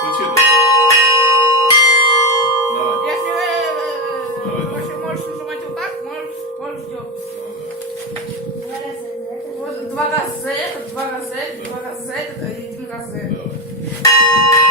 Почитай. Давай. Если Давай, можешь нажимать вот так, можешь делать. Ну, да. Два раза за это. Вот два раза это, два раза это, два раза это и один раз это. Давай.